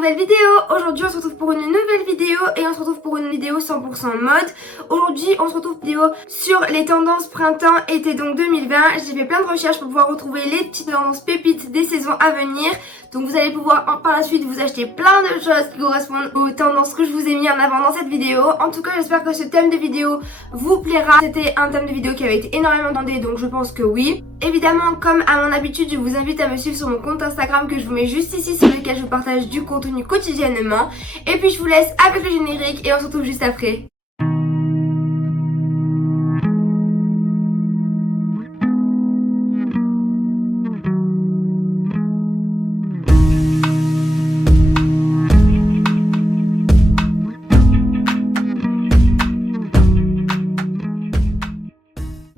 nouvelle vidéo. Aujourd'hui on se retrouve pour une nouvelle vidéo et on se retrouve pour une vidéo 100% mode. Aujourd'hui on se retrouve pour une vidéo sur les tendances printemps-été donc 2020. J'ai fait plein de recherches pour pouvoir retrouver les petites tendances pépites des saisons à venir. Donc vous allez pouvoir par la suite vous acheter plein de choses qui correspondent aux tendances que je vous ai mis en avant dans cette vidéo. En tout cas j'espère que ce thème de vidéo vous plaira. C'était un thème de vidéo qui avait été énormément demandé donc je pense que oui. Évidemment comme à mon habitude je vous invite à me suivre sur mon compte Instagram que je vous mets juste ici sur lequel je vous partage du contenu quotidiennement. Et puis je vous laisse avec le générique et on se retrouve juste après.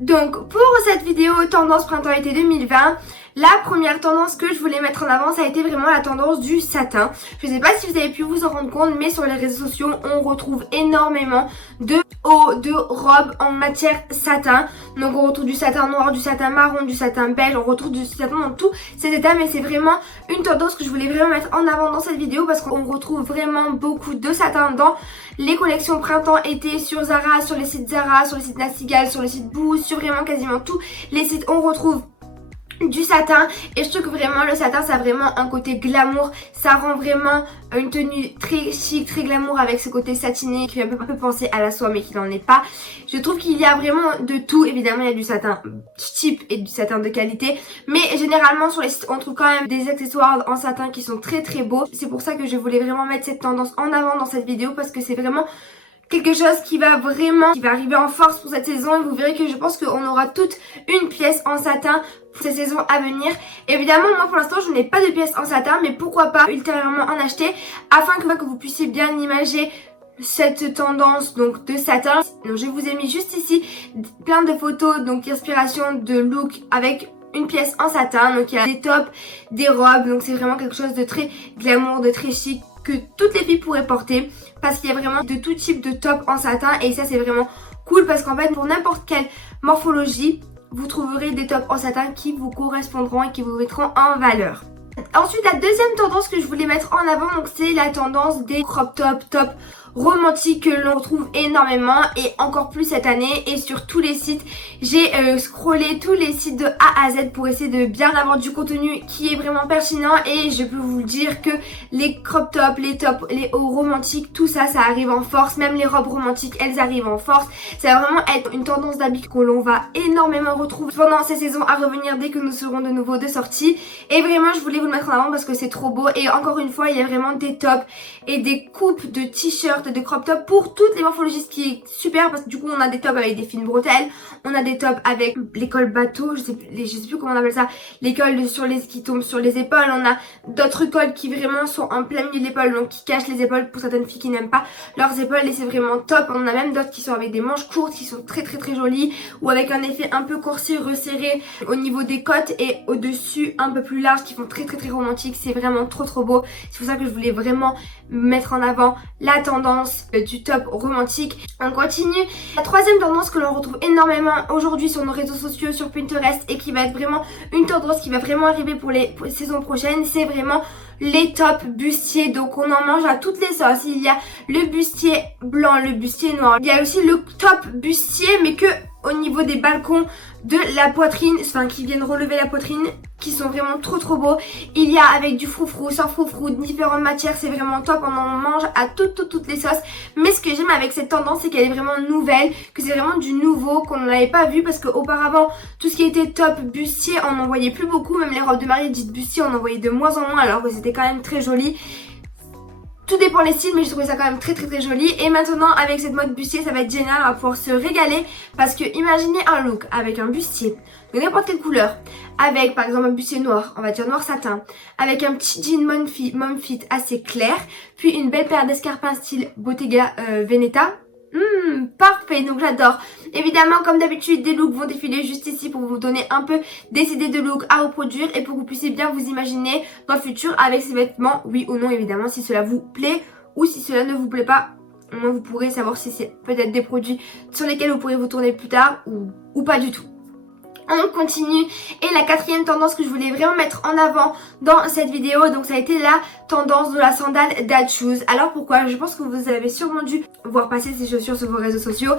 Donc pour cette vidéo tendance printemps-été 2020, la première tendance que je voulais mettre en avant, ça a été vraiment la tendance du satin. Je sais pas si vous avez pu vous en rendre compte, mais sur les réseaux sociaux, on retrouve énormément de hauts, de robes en matière satin. Donc on retrouve du satin noir, du satin marron, du satin beige, on retrouve du satin dans tous ces états. Mais c'est vraiment une tendance que je voulais vraiment mettre en avant dans cette vidéo parce qu'on retrouve vraiment beaucoup de satin dans les collections printemps-été sur Zara, sur les sites Zara, sur les sites Nastigal, sur les sites Boost, sur vraiment quasiment tous les sites on retrouve du satin. Et je trouve que vraiment le satin ça a vraiment un côté glamour, ça rend vraiment une tenue très chic, très glamour avec ce côté satiné qui fait un peu penser à la soie mais qui n'en est pas. Je trouve qu'il y a vraiment de tout, évidemment il y a du satin cheap et du satin de qualité, mais généralement sur les sites on trouve quand même des accessoires en satin qui sont très très beaux. C'est pour ça que je voulais vraiment mettre cette tendance en avant dans cette vidéo parce que c'est vraiment quelque chose qui va arriver en force pour cette saison et vous verrez que je pense qu'on aura toute une pièce en satin pour cette saison à venir. Évidemment moi pour l'instant je n'ai pas de pièce en satin mais pourquoi pas ultérieurement en acheter afin que vous puissiez bien imager cette tendance donc de satin. Donc je vous ai mis juste ici plein de photos donc d'inspiration de look avec une pièce en satin. Donc il y a des tops, des robes, donc c'est vraiment quelque chose de très glamour, de très chic que toutes les filles pourraient porter parce qu'il y a vraiment de tout type de top en satin et ça c'est vraiment cool parce qu'en fait pour n'importe quelle morphologie vous trouverez des tops en satin qui vous correspondront et qui vous mettront en valeur. Ensuite la deuxième tendance que je voulais mettre en avant donc c'est la tendance des crop top romantiques que l'on retrouve énormément et encore plus cette année et sur tous les sites. J'ai scrollé tous les sites de A à Z pour essayer de bien avoir du contenu qui est vraiment pertinent et je peux vous dire que les crop tops, les hauts romantiques, tout ça, ça arrive en force. Même les robes romantiques, elles arrivent en force. Ça va vraiment être une tendance d'habits que l'on va énormément retrouver pendant ces saisons à revenir dès que nous serons de nouveau de sortie. Et vraiment, je voulais vous le mettre en avant parce que c'est trop beau. Et encore une fois, il y a vraiment des tops et des coupes de t-shirts, de crop top pour toutes les morphologies, ce qui est super parce que du coup on a des tops avec des fines bretelles, on a des tops avec les cols bateau, je sais plus comment on appelle ça, les cols qui tombent sur les épaules, on a d'autres cols qui vraiment sont en plein milieu de l'épaule donc qui cachent les épaules pour certaines filles qui n'aiment pas leurs épaules et c'est vraiment top. On a même d'autres qui sont avec des manches courtes qui sont très jolies ou avec un effet un peu corset resserré au niveau des côtes et au dessus un peu plus large qui font très romantique. C'est vraiment trop beau. C'est pour ça que je voulais vraiment mettre en avant la tendance du top romantique. On continue. La troisième tendance que l'on retrouve énormément aujourd'hui sur nos réseaux sociaux, sur Pinterest et qui va être vraiment une tendance qui va vraiment arriver pour les saisons prochaines, c'est vraiment les tops bustiers. Donc on en mange à toutes les sauces. Il y a le bustier blanc, le bustier noir. Il y a aussi le top bustier mais que au niveau des balcons de la poitrine, enfin qui viennent relever la poitrine, qui sont vraiment trop beaux. Il y a avec du froufrou, sans froufrou, différentes matières, c'est vraiment top, on en mange à toutes les sauces. Mais ce que j'aime avec cette tendance c'est qu'elle est vraiment nouvelle, que c'est vraiment du nouveau, qu'on n'avait pas vu parce qu'auparavant tout ce qui était top bustier on n'en voyait plus beaucoup, même les robes de mariée dites bustier on en voyait de moins en moins alors que c'était quand même très joli. Tout dépend les styles mais je trouvais ça quand même très joli. Et maintenant avec cette mode bustier ça va être génial, on va pouvoir se régaler parce que imaginez un look avec un bustier de n'importe quelle couleur, avec par exemple un bustier noir, on va dire noir satin, avec un petit jean mom fit assez clair, puis une belle paire d'escarpins style Bottega Veneta. Parfait, donc j'adore. Évidemment comme d'habitude des looks vont défiler juste ici pour vous donner un peu des idées de looks à reproduire et pour que vous puissiez bien vous imaginer dans le futur avec ces vêtements, oui ou non évidemment, si cela vous plaît ou si cela ne vous plaît pas. Au moins vous pourrez savoir si c'est peut-être des produits sur lesquels vous pourrez vous tourner plus tard ou pas du tout. On continue, et la quatrième tendance que je voulais vraiment mettre en avant dans cette vidéo, donc ça a été la tendance de la sandale Dad Shoes. Alors pourquoi? Je pense que vous avez sûrement dû voir passer ces chaussures sur vos réseaux sociaux,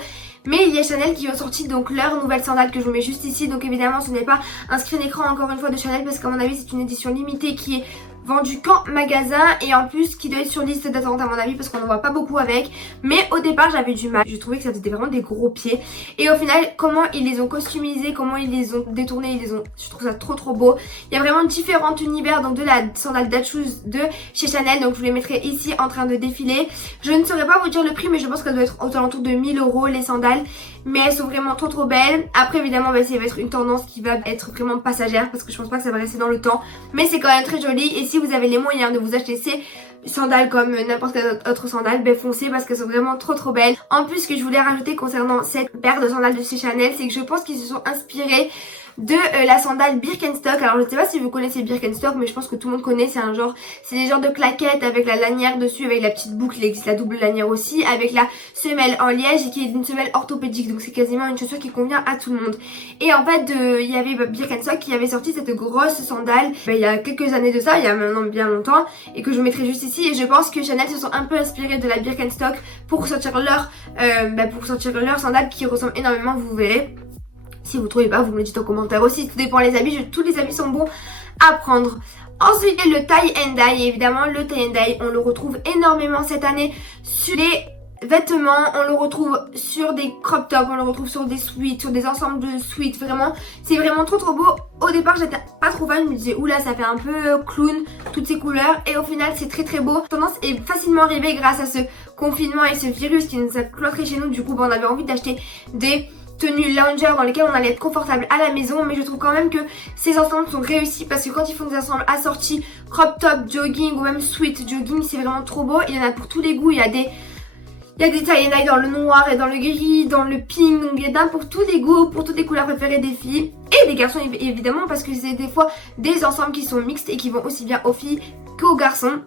mais il y a Chanel qui ont sorti donc leur nouvelle sandale que je vous mets juste ici. Donc évidemment ce n'est pas un screen écran encore une fois de Chanel, parce qu'à mon avis c'est une édition limitée qui est vendu qu'en magasin, et en plus qui doit être sur liste d'attente à mon avis, parce qu'on n'en voit pas beaucoup avec. Mais au départ j'avais du mal, je trouvais que ça faisait vraiment des gros pieds, et au final comment ils les ont customisés, comment ils les ont détournés, je trouve ça trop beau. Il y a vraiment différents univers donc de la sandale Dad Shoes de chez Chanel, donc je vous les mettrai ici en train de défiler. Je ne saurais pas vous dire le prix, mais je pense qu'elle doit être aux alentours de 1000 € les sandales, mais elles sont vraiment trop belles. Après évidemment ça va être une tendance qui va être vraiment passagère, parce que je pense pas que ça va rester dans le temps, mais c'est quand même très joli. Et si vous avez les moyens de vous acheter ces sandales comme n'importe quelle autre sandale, ben foncez, parce qu'elles sont vraiment trop belles. En plus, ce que je voulais rajouter concernant cette paire de sandales de chez Chanel, c'est que je pense qu'ils se sont inspirés de la sandale Birkenstock. Alors je ne sais pas si vous connaissez Birkenstock, mais je pense que tout le monde connaît. C'est des genres de claquettes avec la lanière dessus, avec la petite boucle. Il existe la double lanière aussi, avec la semelle en liège, et qui est une semelle orthopédique, donc c'est quasiment une chaussure qui convient à tout le monde. Et en fait il y avait Birkenstock qui avait sorti cette grosse sandale il y a quelques années de ça, il y a maintenant bien longtemps, et que je vous mettrai juste ici. Et je pense que Chanel se sont un peu inspirés de la Birkenstock pour sortir leur sandale qui ressemble énormément, vous verrez. Si vous trouvez pas, vous me le dites en commentaire aussi. Tout dépend les habits. Tous les habits sont bons à prendre. Ensuite, le tie and dye. Et évidemment, le tie and dye, on le retrouve énormément cette année sur les vêtements. On le retrouve sur des crop tops, on le retrouve sur des sweats, sur des ensembles de sweats. Vraiment, c'est vraiment trop beau. Au départ, j'étais pas trop fan. Je me disais, oula, ça fait un peu clown, toutes ces couleurs. Et au final, c'est très beau. La tendance est facilement arrivée grâce à ce confinement et ce virus qui nous a cloîtré chez nous. Du coup, on avait envie d'acheter des tenues loungear dans lesquelles on allait être confortable à la maison, mais je trouve quand même que ces ensembles sont réussis, parce que quand ils font des ensembles assortis crop top, jogging ou même sweat jogging, c'est vraiment trop beau. Il y en a pour tous les goûts. Il y a des tie and dye dans le noir et dans le gris, dans le pink, donc il y en a pour tous les goûts, pour toutes les couleurs préférées des filles et des garçons évidemment, parce que c'est des fois des ensembles qui sont mixtes et qui vont aussi bien aux filles qu'aux garçons.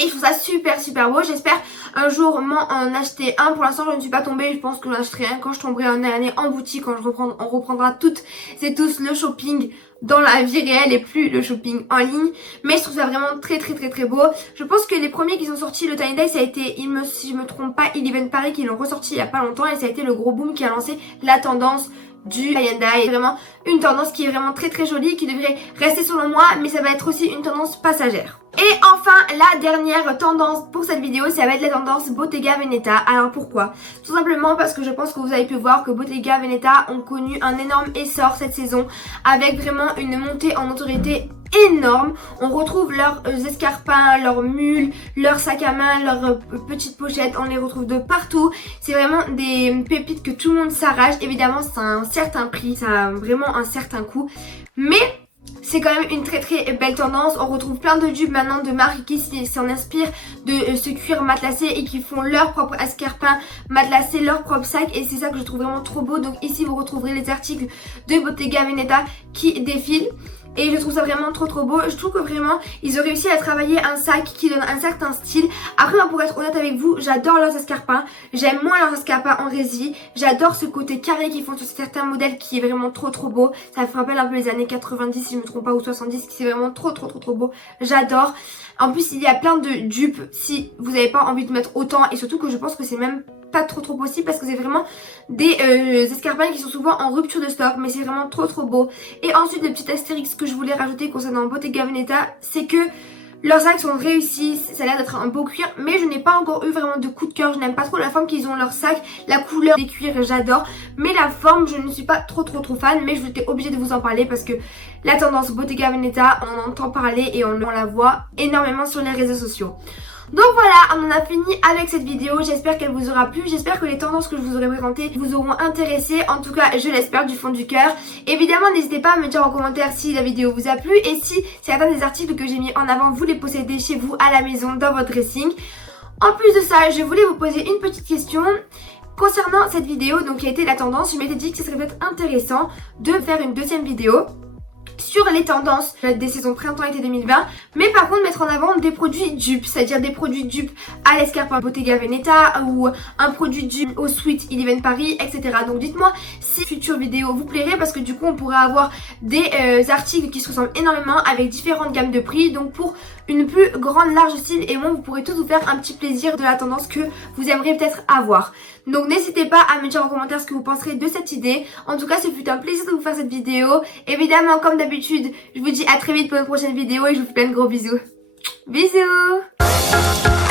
Et je trouve ça super beau. J'espère un jour m'en acheter un. Pour l'instant je ne suis pas tombée. Je pense que j'en achèterai un quand je tomberai en année en boutique, quand on reprendra toutes et tous le shopping dans la vie réelle et plus le shopping en ligne. Mais je trouve ça vraiment très beau. Je pense que les premiers qui sont sortis le tie and dye, ça a été, si je me trompe pas, Eleven Paris qui l'ont ressorti il y a pas longtemps, et ça a été le gros boom qui a lancé la tendance du tie and dye. C'est vraiment une tendance qui est vraiment très jolie, qui devrait rester selon moi, mais ça va être aussi une tendance passagère. Et enfin, la dernière tendance pour cette vidéo, ça va être la tendance Bottega Veneta. Alors pourquoi? Tout simplement parce que je pense que vous avez pu voir que Bottega Veneta ont connu un énorme essor cette saison, avec vraiment une montée en notoriété énorme. On retrouve leurs escarpins, leurs mules, leurs sacs à main, leurs petites pochettes, on les retrouve de partout. C'est vraiment des pépites que tout le monde s'arrache. Évidemment, c'est un certain prix, ça a vraiment un certain coût, mais c'est quand même une très belle tendance. On retrouve plein de dupes maintenant de marques qui s'en inspirent de ce cuir matelassé et qui font leur propre escarpin matelassé, leur propre sac, et c'est ça que je trouve vraiment trop beau. Donc ici vous retrouverez les articles de Bottega Veneta qui défilent. Et je trouve ça vraiment trop beau. Je trouve que vraiment ils ont réussi à travailler un sac qui donne un certain style. Après moi, pour être honnête avec vous, j'adore leurs escarpins. J'aime moins leurs escarpins en résille. J'adore ce côté carré qu'ils font sur certains modèles qui est vraiment trop beau. Ça me rappelle un peu les années 90 si je me trompe pas, ou 70, qui c'est vraiment trop beau. J'adore. En plus il y a plein de dupes si vous n'avez pas envie de mettre autant, et surtout que je pense que c'est même pas trop possible, parce que c'est vraiment des escarpins qui sont souvent en rupture de stock, mais c'est vraiment trop beau. Et ensuite, le petit astérix que je voulais rajouter concernant Bottega Veneta, c'est que leurs sacs sont réussis, ça a l'air d'être un beau cuir, mais je n'ai pas encore eu vraiment de coup de cœur. Je n'aime pas trop la forme qu'ils ont leurs sacs, la couleur des cuirs j'adore, mais la forme je ne suis pas trop fan. Mais je étais obligée de vous en parler parce que la tendance Bottega Veneta, on en entend parler et on la voit énormément sur les réseaux sociaux. Donc voilà, on en a fini avec cette vidéo. J'espère qu'elle vous aura plu. J'espère que les tendances que je vous aurai présentées vous auront intéressé. En tout cas, je l'espère du fond du cœur. Évidemment, n'hésitez pas à me dire en commentaire si la vidéo vous a plu et si certains des articles que j'ai mis en avant, vous les possédez chez vous à la maison dans votre dressing. En plus de ça, je voulais vous poser une petite question concernant cette vidéo, donc qui a été la tendance. Je m'étais dit que ce serait peut-être intéressant de faire une deuxième vidéo sur les tendances des saisons printemps-été 2020, mais par contre mettre en avant des produits dupes, c'est-à-dire des produits dupes à l'escarpe Bottega Veneta ou un produit dupe au Sweet Eleven Paris, etc. Donc dites-moi si future vidéo vous plairait, parce que du coup on pourrait avoir des articles qui se ressemblent énormément avec différentes gammes de prix, donc pour une plus grande large style, et moi vous pourrez tous vous faire un petit plaisir de la tendance que vous aimeriez peut-être avoir. Donc n'hésitez pas à me dire en commentaire ce que vous penserez de cette idée. En tout cas, ce fut un plaisir de vous faire cette vidéo. Évidemment, comme d'habitude, je vous dis à très vite pour une prochaine vidéo et je vous fais plein de gros bisous. Bisous.